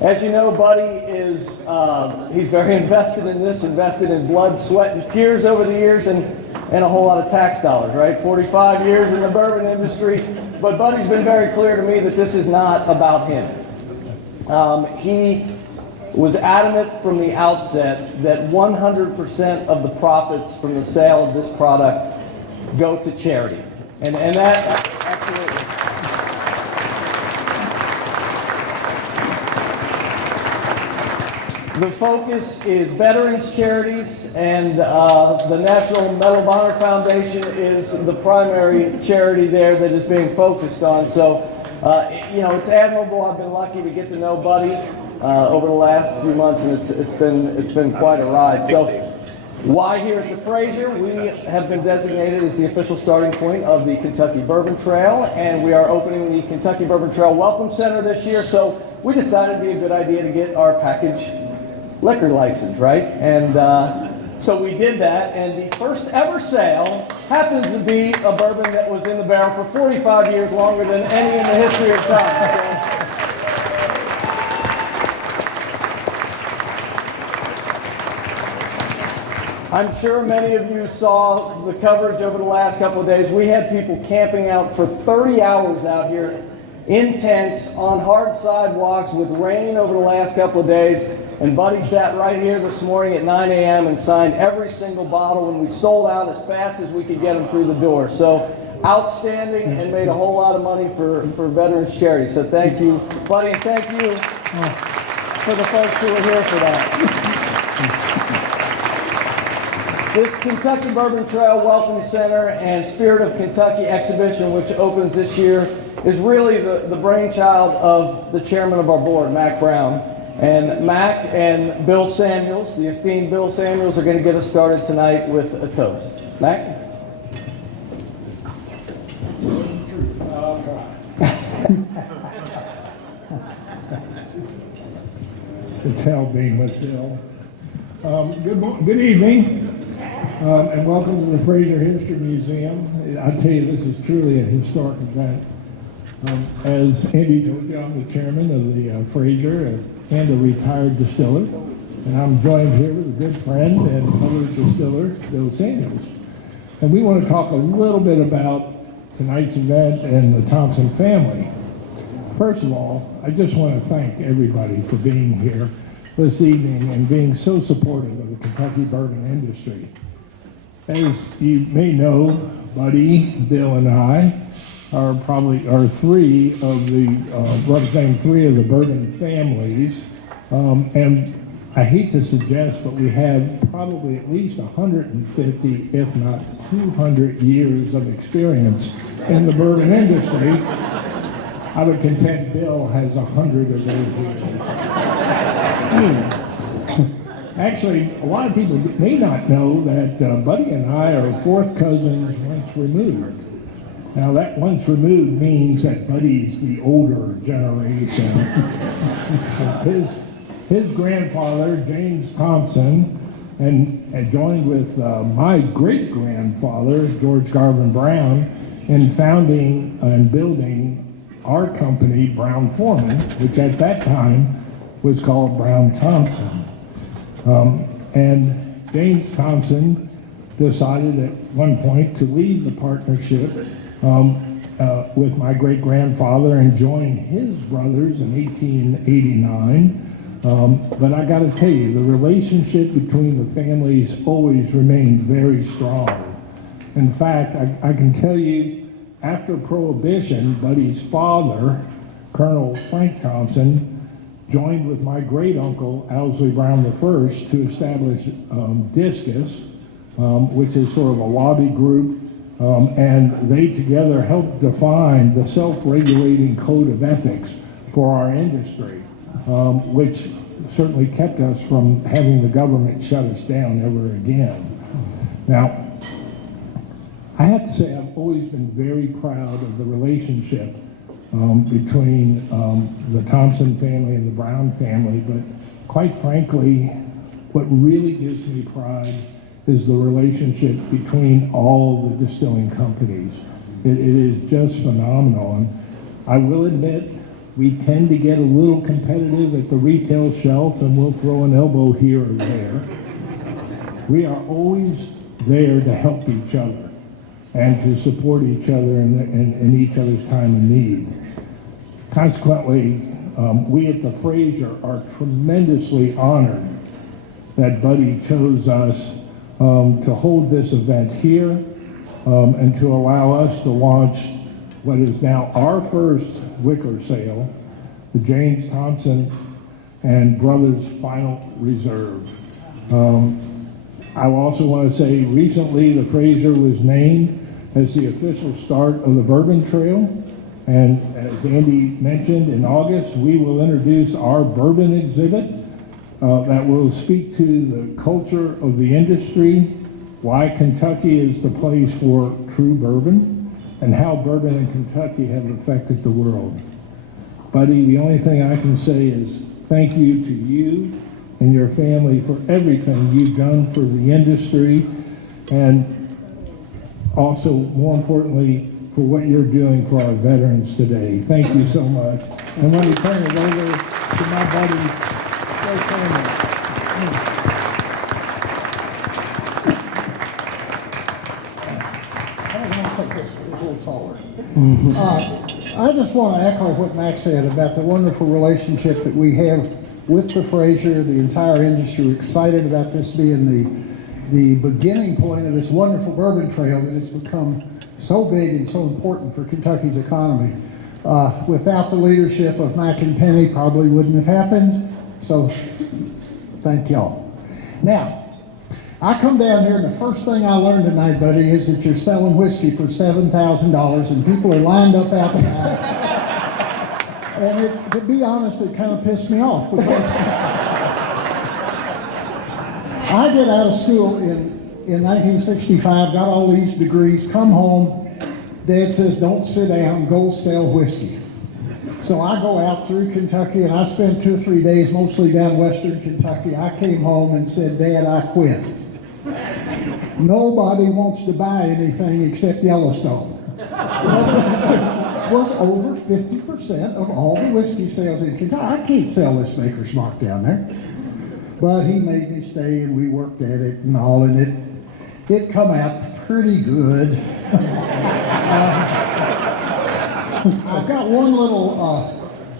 As you know, Buddy is, he's very invested in this, invested in blood, sweat, and tears over the years, and a whole lot of tax dollars, right? 45 years in the bourbon industry, but Buddy's been very clear to me that this is not about him. He was adamant from the outset that 100% of the profits from the sale of this product go to charity. And that, absolutely. The focus is veterans charities, and the National Medal of Honor Foundation is the primary charity there that is being focused on. So, you know, it's admirable. I've been lucky to get to know Buddy over the last few months, and it's been quite a ride. So, why here at the Frazier? We have been designated as the official starting point of the Kentucky Bourbon Trail, and we are opening the Kentucky Bourbon Trail Welcome Center this year. So, we decided it'd be a good idea to get our package liquor license, right? And so we did that, and the first ever sale happens to be a bourbon that was in the barrel for 45 years, longer than any in the history of time. So, I'm sure many of you saw the coverage over the last couple of days. We had people camping out for 30 hours out here in tents on hard sidewalks with rain over the last couple of days. And Buddy sat right here this morning at 9 a.m. and signed every single bottle, and we sold out as fast as we could get them through the door. So outstanding, and made a whole lot of money for veterans charity. So thank you, Buddy, and thank you for the folks who are here for that. This Kentucky Bourbon Trail Welcome Center and Spirit of Kentucky exhibition, which opens this year, is really the brainchild of the chairman of our board, Mac Brown. And Mac and Bill Samuels, the esteemed Bill Samuels, are going to get us started tonight with a toast. Mac? I'll try. It's hell being with Bill. Good evening, and welcome to the Frazier History Museum. I tell you, this is truly a historic event. As Andy told you, I'm the chairman of the Frazier and a retired distiller, and I'm joined here with a good friend and other distiller, Bill Samuels. And we want to talk a little bit about tonight's event and the Thompson family. First of all, I just want to thank everybody for being here this evening and being so supportive of the Kentucky bourbon industry. As you may know, Buddy, Bill, and I are three of the representing three of the bourbon families, and I hate to suggest, but we have probably at least 150, if not 200 years of experience in the bourbon industry. I would contend Bill has 100 of those years. Actually, a lot of people may not know that Buddy and I are fourth cousins once removed. Now, that once removed means that Buddy's the older generation. His grandfather, James Thompson, and joined with my great-grandfather, George Garvin Brown, in founding and building our company, Brown Foreman, which at that time was called Brown Thompson. And James Thompson decided at one point to leave the partnership with my great-grandfather and join his brothers in 1889. But I got to tell you, the relationship between the families always remained very strong. In fact, I can tell you, after Prohibition, Buddy's father, Colonel Frank Thompson, joined with my great-uncle, Owsley Brown I, to establish Discus, which is sort of a lobby group. And they together helped define the self-regulating code of ethics for our industry, which certainly kept us from having the government shut us down ever again. Now, I have to say I've always been very proud of the relationship between the Thompson family and the Brown family, but quite frankly, what really gives me pride is the relationship between all the distilling companies. It is just phenomenal. And I will admit We tend to get a little competitive at the retail shelf, and we'll throw an elbow here or there. We are always there to help each other and to support each other in each other's time of need. Consequently, we at the Frazier are tremendously honored that Buddy chose us to hold this event here and to allow us to launch what is now our first wicker sale, the James Thompson and Brothers Final Reserve. I also want to say recently the Frazier was named as the official start of the Bourbon Trail. And as Andy mentioned, in August, we will introduce our bourbon exhibit that will speak to the culture of the industry, why Kentucky is the place for true bourbon, and how bourbon in Kentucky have affected the world. Buddy, the only thing I can say is thank you to you and your family for everything you've done for the industry, and also, more importantly, for what you're doing for our veterans today. Thank you so much. And let me turn it over to my buddy, Joe Kramer. I'm going to take this a little taller. I just want to echo what Max said about the wonderful relationship that we have with the Frazier, the entire industry. We're excited about this being the beginning point of this wonderful bourbon trail that has become so big and so important for Kentucky's economy. Without the leadership of Mac and Penny, probably wouldn't have happened. So thank y'all. Now, I come down here and the first thing I learned tonight, buddy, is that you're selling whiskey for $7,000 and people are lined up outside. And to be honest, it kind of pissed me off because I get out of school in 1965, got all these degrees, come home, Dad says, don't sit down, go sell whiskey. So I go out through Kentucky and I spent 2 or 3 days, mostly down western Kentucky. I came home and said, Dad, I quit. Nobody wants to buy anything except Yellowstone. It was over 50% of all the whiskey sales in Kentucky. I can't sell this Maker's Mark down there. But he made me stay and we worked at it and all, and it come out pretty good. I've got one little,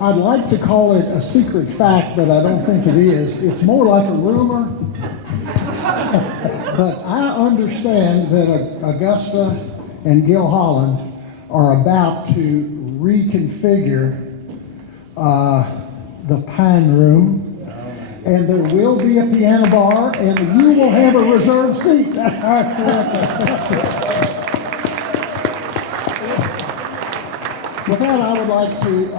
I'd like to call it a secret fact, but I don't think it is. It's more like a rumor. But I understand that Augusta and Gil Holland are about to reconfigure the Pine Room. And there will be a piano bar, and you will have a reserved seat. With that, I would like to,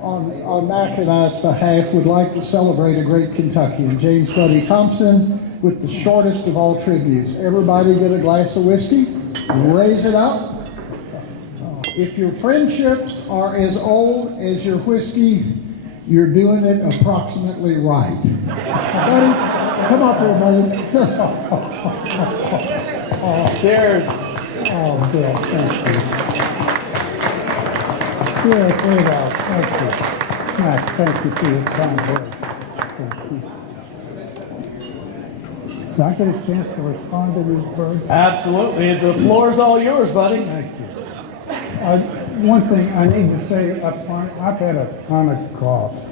on Mac and I's behalf, would like to celebrate a great Kentuckian, James Buddy Thompson, with the shortest of all tributes. Everybody get a glass of whiskey, raise it up. If your friendships are as old as your whiskey, you're doing it approximately right. Buddy, come up here, buddy. Cheers. Oh, good, thank you. Yeah, great out, thank you. Max, thank you for your kind words. Thank you. Did I get a chance to respond to these birds? Absolutely. The floor's all yours, buddy. Thank you. One thing I need to say up front, I've had a chronic cough,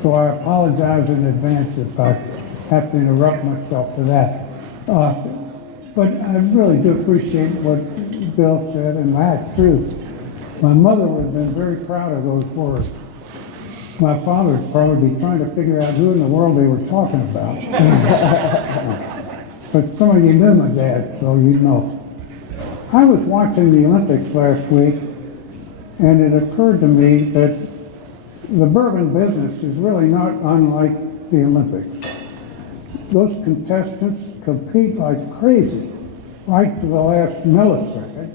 so I apologize in advance if I have to interrupt myself for that. But I really do appreciate what Bill said, and that's true. My mother would have been very proud of those words. My father would probably be trying to figure out who in the world they were talking about. But some of you knew my dad, so you know. I was watching the Olympics last week, and it occurred to me that the bourbon business is really not unlike the Olympics. Those contestants compete like crazy, right to the last millisecond,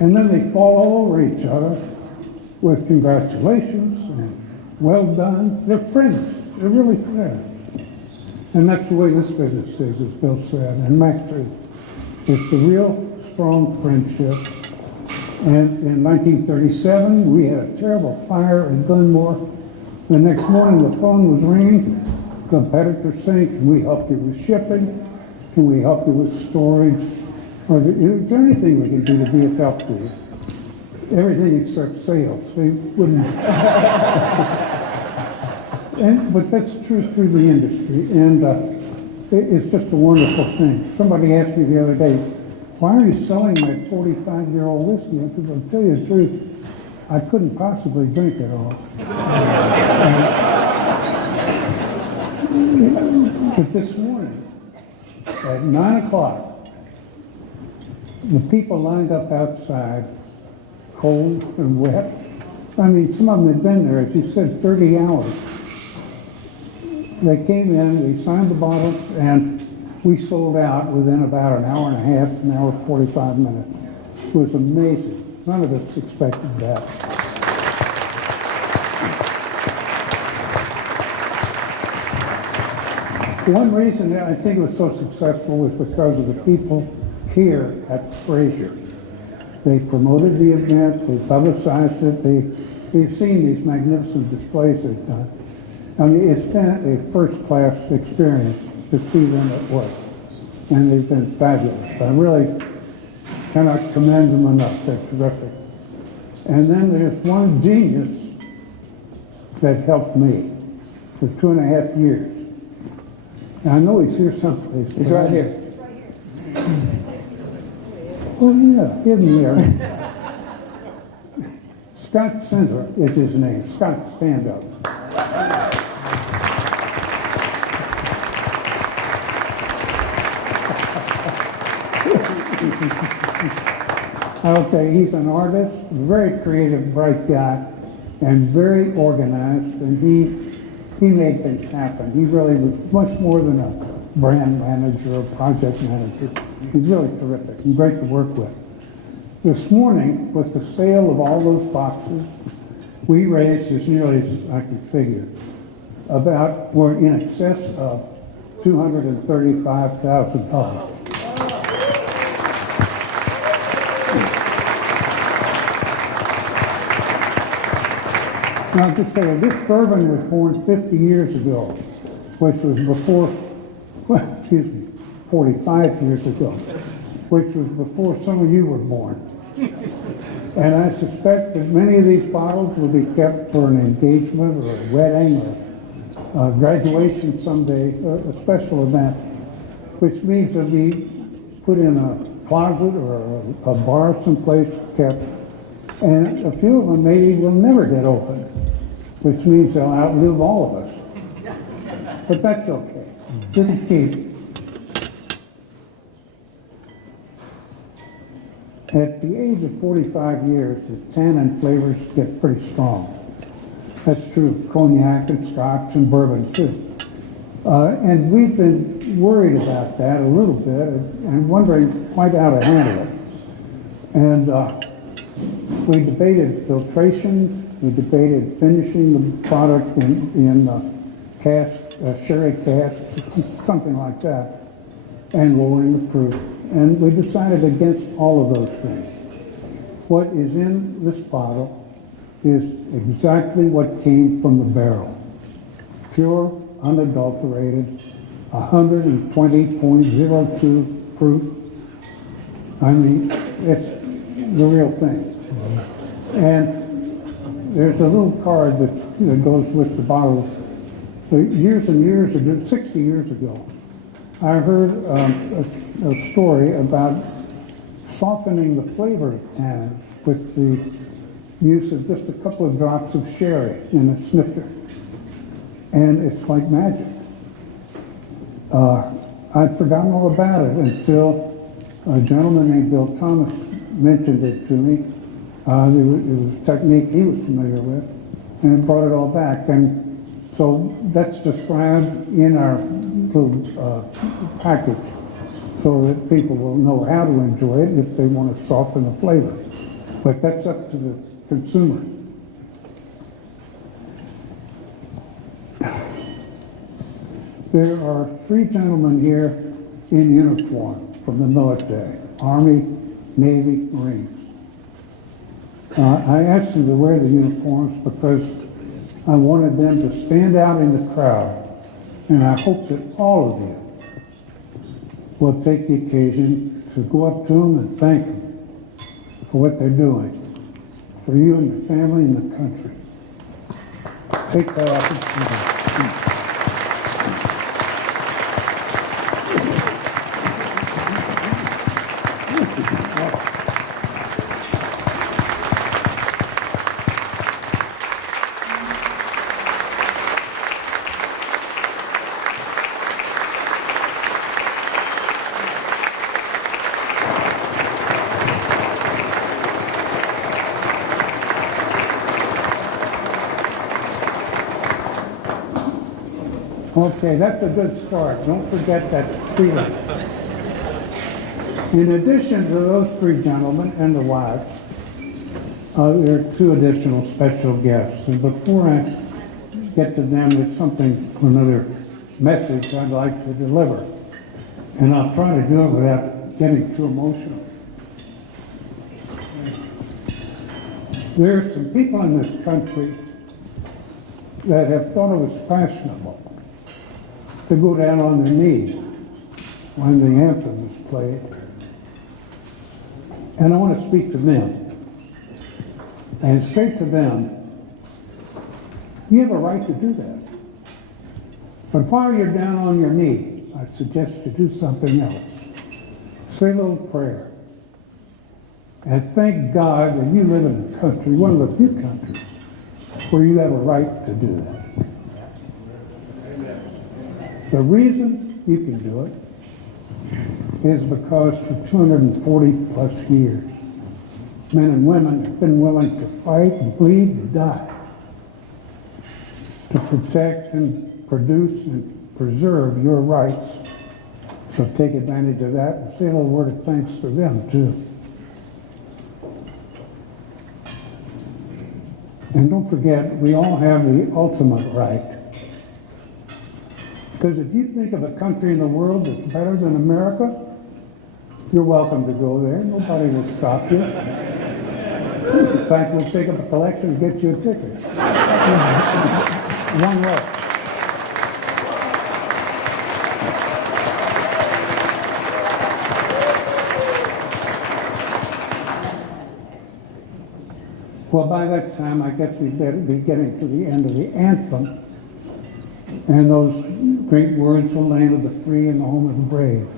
and then they fall all over each other with congratulations and well done. They're friends. They're really friends. And that's the way this business is, as Bill said, and Mac too. It's a real strong friendship. And in 1937, we had a terrible fire in Glenmore. The next morning, the phone was ringing. Competitor saying, can we help you with shipping? Can we help you with storage? Or is there anything we can do to be of help to you? Everything except sales. They wouldn't. But that's true through the industry. And it's just a wonderful thing. Somebody asked me the other day, why are you selling my 45-year-old whiskey? I said, I'll tell you the truth, I couldn't possibly drink it all. But this morning, at 9 o'clock, the people lined up outside, cold and wet. I mean, some of them had been there, as you said, 30 hours. They came in, we signed the bottles, and we sold out within about an hour and a half, an hour 45 minutes. It was amazing. None of us expected that. One reason that I think it was so successful was because of the people here at Frazier. They promoted the event, they publicized it, we've seen these magnificent displays they've done. I mean, it's been a first-class experience to see them at work, and they've been fabulous. I really cannot commend them enough. They're terrific. And then there's one genius that helped me for 2.5 years. Now, I know he's here someplace. He's right here. Oh, yeah, give him here. Scott Center is his name. Scott, stand up. I'll tell you, he's an artist, very creative, bright guy, and very organized, and he made things happen. He really was much more than a brand manager or project manager. He's really terrific and great to work with. This morning, with the sale of all those boxes, we raised, as nearly as I could figure, we're in excess of $235,000. Now, I'll just tell you, this bourbon was born 50 years ago, which was before, 45 years ago, which was before some of you were born. And I suspect that many of these bottles will be kept for an engagement or a wedding or graduation someday, a special event, which means they'll be put in a closet or a bar someplace kept. And a few of them maybe will never get open, which means they'll outlive all of us. But that's okay. Just keep. At the age of 45 years, the tannin flavors get pretty strong. That's true of cognac and scotch and bourbon too. And we've been worried about that a little bit and wondering quite how to handle it. And we debated filtration, we debated finishing the product in sherry casks, something like that, and lowering the proof. And we decided against all of those things. What is in this bottle is exactly what came from the barrel. Pure, unadulterated, 120.02 proof. I mean, it's the real thing. And there's a little card that goes with the bottles. Years and years ago, 60 years ago, I heard a story about softening the flavor of tannins with the use of just a couple of drops of sherry in a snifter. And it's like magic. I'd forgotten all about it until a gentleman named Bill Thomas mentioned it to me. It was a technique he was familiar with, and brought it all back. And so that's described in our little package so that people will know how to enjoy it if they want to soften the flavor. But that's up to the consumer. There are 3 gentlemen here in uniform from the military, Army, Navy, Marines. I asked them to wear the uniforms because I wanted them to stand out in the crowd. And I hope that all of you will take the occasion to go up to them and thank them for what they're doing, for you and your family and the country. Take that opportunity. Okay, that's a good start. Don't forget that feeling. In addition to those three gentlemen and the wife, there are two additional special guests. And before I get to them, there's another message I'd like to deliver. And I'll try to do it without getting too emotional. There are some people in this country that have thought it was fashionable to go down on their knees when the anthem is played. And I want to speak to them and say to them, you have a right to do that. But while you're down on your knee, I suggest you do something else. Say a little prayer. And thank God that you live in a country, one of the few countries, where you have a right to do that. The reason you can do it is because for 240 plus years, men and women have been willing to fight and bleed and die to protect and produce and preserve your rights. So take advantage of that and say a little word of thanks to them too. And don't forget, we all have the ultimate right. Because if you think of a country in the world that's better than America, you're welcome to go there. Nobody will stop you. In fact, we'll take up a collection and get you a ticket. One way. Well, by that time, I guess we'd better be getting to the end of the anthem and those great words, the land of the free and the home of the brave.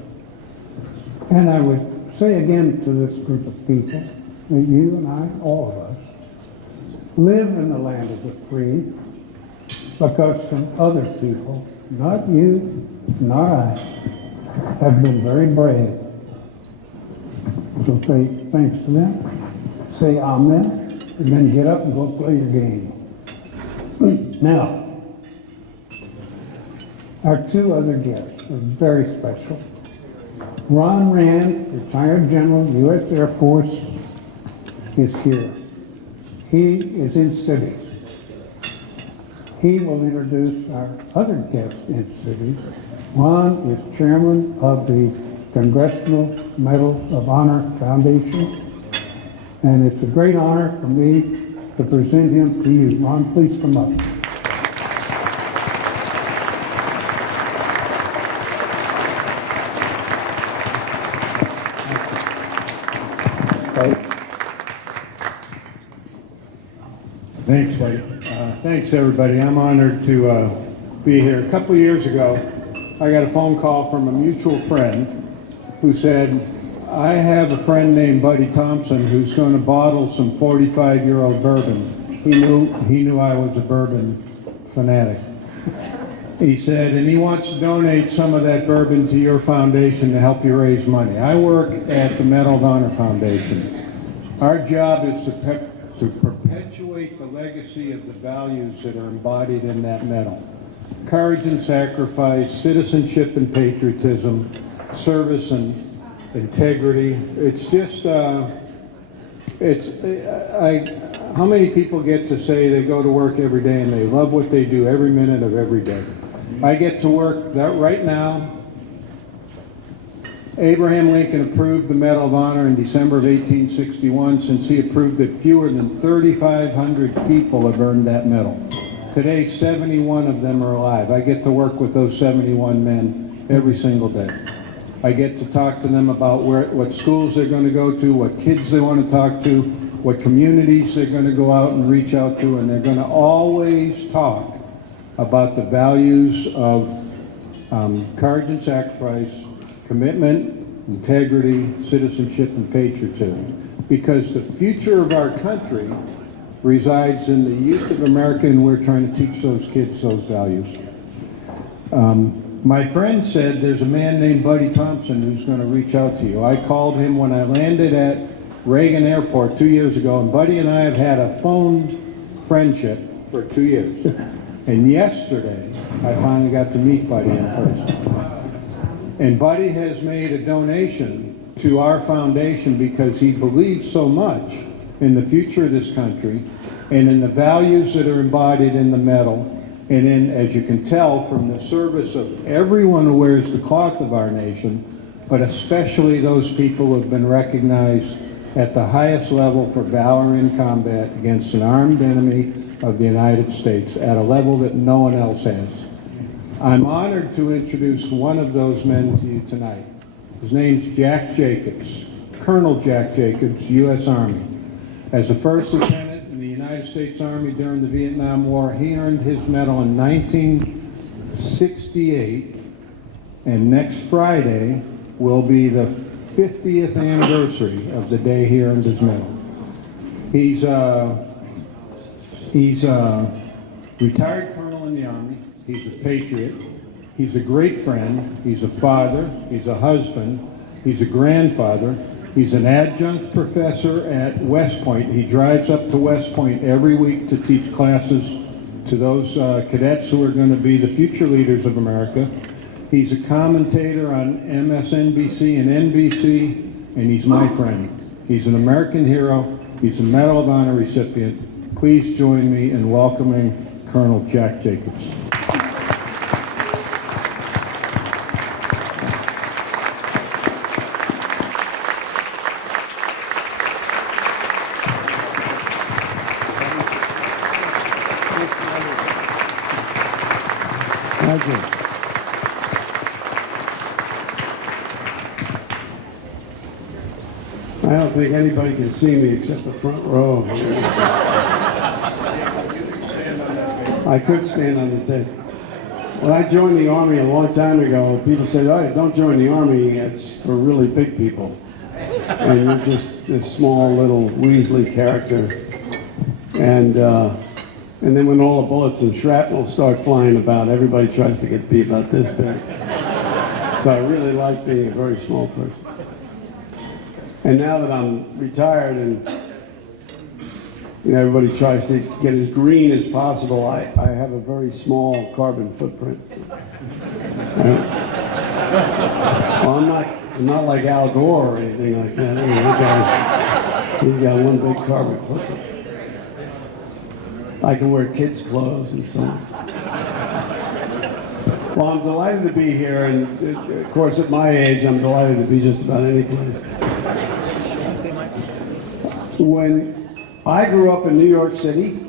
And I would say again to this group of people that you and I, all of us, live in the land of the free because some other people, not you, not I, have been very brave. So say thanks to them, say amen, and then get up and go play your game. Now, our two other guests are very special. Ron Rand, retired General, U.S. Air Force, is here. He is in cities. He will introduce our other guests in cities. Ron is chairman of the Congressional Medal of Honor Foundation. And it's a great honor for me to present him to you. Ron, please come up. Thanks, buddy. Thanks, everybody. I'm honored to be here. A couple of years ago, I got a phone call from a mutual friend who said, I have a friend named Buddy Thompson who's going to bottle some 45-year-old bourbon. He knew I was a bourbon fanatic. He said, and he wants to donate some of that bourbon to your foundation to help you raise money. I work at the Medal of Honor Foundation. Our job is to perpetuate the legacy of the values that are embodied in that medal. Courage and sacrifice, citizenship and patriotism, service and integrity. It's just, how many people get to say they go to work every day and they love what they do every minute of every day? I get to work right now Abraham Lincoln approved the Medal of Honor in December of 1861. Since he approved it, fewer than 3,500 people have earned that medal. Today, 71 of them are alive. I get to work with those 71 men every single day. I get to talk to them about what schools they're going to go to, what kids they want to talk to, what communities they're going to go out and reach out to, and they're going to always talk about the values of courage and sacrifice, commitment, integrity, citizenship, and patriotism. Because the future of our country resides in the youth of America, and we're trying to teach those kids those values. My friend said there's a man named Buddy Thompson who's going to reach out to you. I called him when I landed at Reagan Airport 2 years ago, and Buddy and I have had a phone friendship for 2 years. And yesterday, I finally got to meet Buddy in person. And Buddy has made a donation to our foundation because he believes so much in the future of this country and in the values that are embodied in the medal, and in, as you can tell from the service of everyone who wears the cloth of our nation, but especially those people who have been recognized at the highest level for valor in combat against an armed enemy of the United States at a level that no one else has. I'm honored to introduce one of those men to you tonight. His name's Jack Jacobs, Colonel Jack Jacobs, U.S. Army. As a first lieutenant in the United States Army during the Vietnam War, he earned his medal in 1968, and next Friday will be the 50th anniversary of the day he earned his medal. He's a retired colonel in the Army. He's a patriot. He's a great friend. He's a father. He's a husband. He's a grandfather. He's an adjunct professor at West Point. He drives up to West Point every week to teach classes to those cadets who are going to be the future leaders of America. He's a commentator on MSNBC and NBC, and he's my friend. He's an American hero. He's a Medal of Honor recipient. Please join me in welcoming Colonel Jack Jacobs. Thank you. I don't think anybody can see me except the front row. I could stand on the table. When I joined the Army a long time ago, people said, "Oh, don't join the Army, it's for really big people. And you're just this small little Weasley character." And then when all the bullets and shrapnel start flying about, everybody tries to be about this big. So I really like being a very small person. And now that I'm retired and everybody tries to get as green as possible, I have a very small carbon footprint. Well, I'm not like Al Gore or anything like that. I mean, he's got one big carbon footprint. I can wear kids' clothes and so on. Well, I'm delighted to be here, and of course, at my age, I'm delighted to be just about any place. When I grew up in New York City,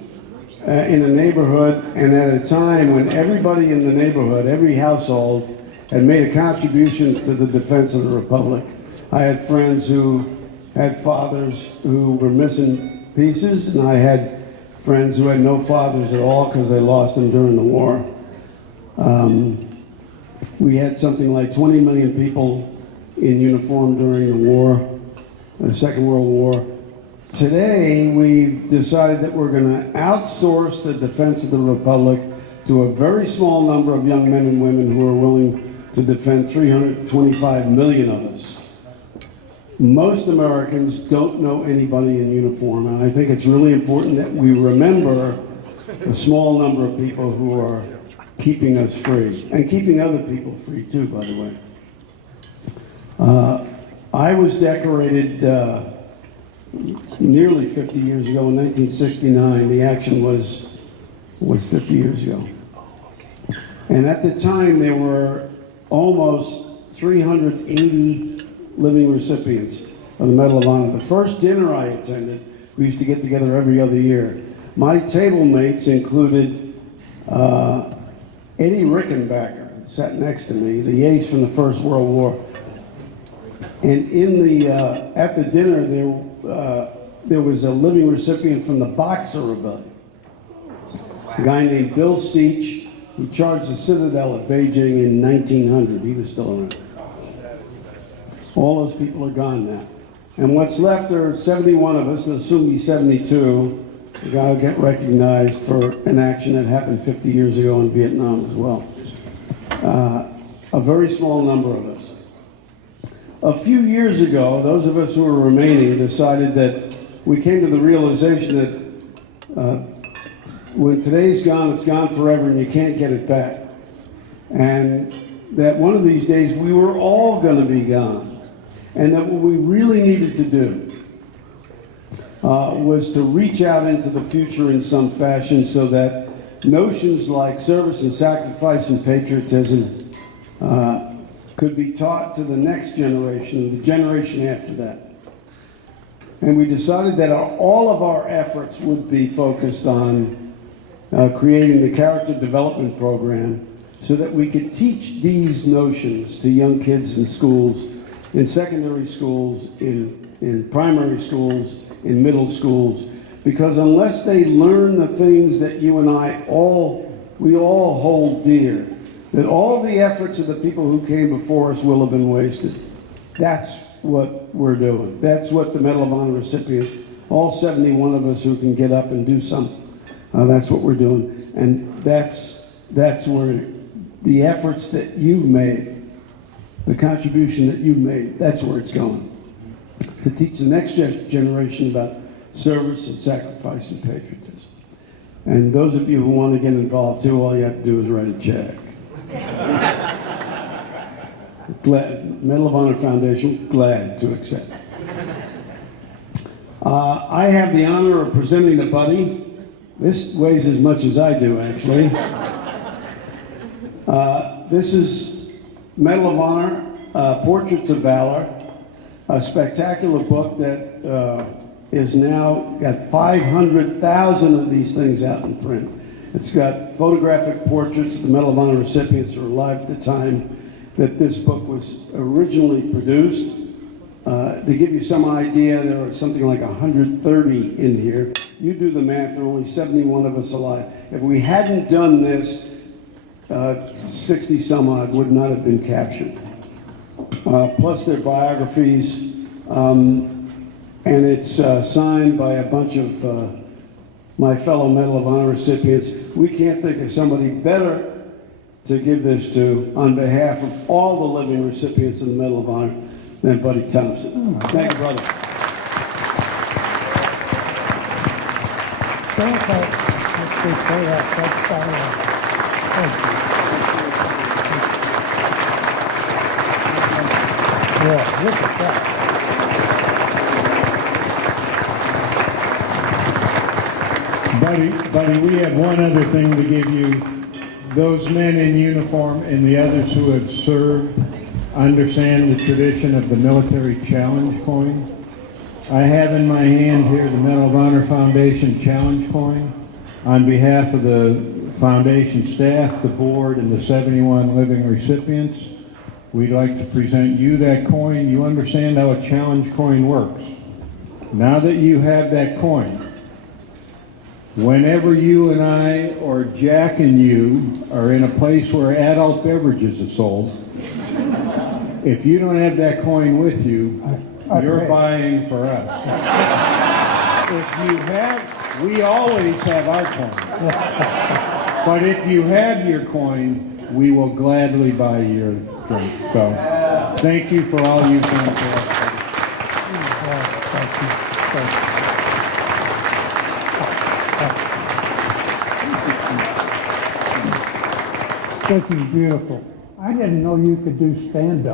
in a neighborhood, and at a time when everybody in the neighborhood, every household, had made a contribution to the defense of the Republic. I had friends who had fathers who were missing pieces, and I had friends who had no fathers at all because they lost them during the war. We had something like 20 million people in uniform during the war, the Second World War. Today, we've decided that we're going to outsource the defense of the Republic to a very small number of young men and women who are willing to defend 325 million of us. Most Americans don't know anybody in uniform, and I think it's really important that we remember the small number of people who are keeping us free, and keeping other people free too, by the way. I was decorated nearly 50 years ago in 1969. The action was 50 years ago. And at the time, there were almost 380 living recipients of the Medal of Honor. The first dinner I attended, we used to get together every other year. My table mates included Eddie Rickenbacker, who sat next to me, the ace from the First World War. And at the dinner, there was a living recipient from the Boxer Rebellion, a guy named Bill Seach, who charged the Citadel at Beijing in 1900. He was still around. All those people are gone now. And what's left are 71 of us, and assume he's 72. The guy will get recognized for an action that happened 50 years ago in Vietnam as well. A very small number of us. A few years ago, those of us who were remaining decided that we came to the realization that when today's gone, it's gone forever and you can't get it back. And that one of these days we were all going to be gone. And that what we really needed to do was to reach out into the future in some fashion so that notions like service and sacrifice and patriotism could be taught to the next generation and the generation after that. And we decided that all of our efforts would be focused on creating the character development program so that we could teach these notions to young kids in schools, in secondary schools, in primary schools, in middle schools, because unless they learn the things that you and we all hold dear, that all the efforts of the people who came before us will have been wasted. That's what we're doing. That's what the Medal of Honor recipients, all 71 of us who can get up and do something, that's what we're doing. And that's where the efforts that you've made, the contribution that you've made, that's where it's going. To teach the next generation about service and sacrifice and patriotism. And those of you who want to get involved too, all you have to do is write a check. Medal of Honor Foundation, glad to accept. I have the honor of presenting the buddy. This weighs as much as I do, actually. This is Medal of Honor, Portraits of Valor, a spectacular book that is now got 500,000 of these things out in print. It's got photographic portraits of the Medal of Honor recipients who were alive at the time that this book was originally produced. To give you some idea, there are something like 130 in here. You do the math, there are only 71 of us alive. If we hadn't done this, 60 some odd would not have been captured. Plus their biographies, and it's signed by a bunch of my fellow Medal of Honor recipients. We can't think of somebody better to give this to on behalf of all the living recipients of the Medal of Honor than Buddy Thompson. Thank you, brother. Yeah, look at that. Buddy, we have one other thing to give you. Those men in uniform and the others who have served understand the tradition of the military challenge coin. I have in my hand here the Medal of Honor Foundation challenge coin. On behalf of the foundation staff, the board, and the 71 living recipients, we'd like to present you that coin. You understand how a challenge coin works. Now that you have that coin, whenever you and I or Jack and you are in a place where adult beverages are sold, if you don't have that coin with you, you're buying for us. If you have, we always have our coin. But if you have your coin, we will gladly buy your drink. So thank you for all you've done for us. This is beautiful. I didn't know you could do stand-up.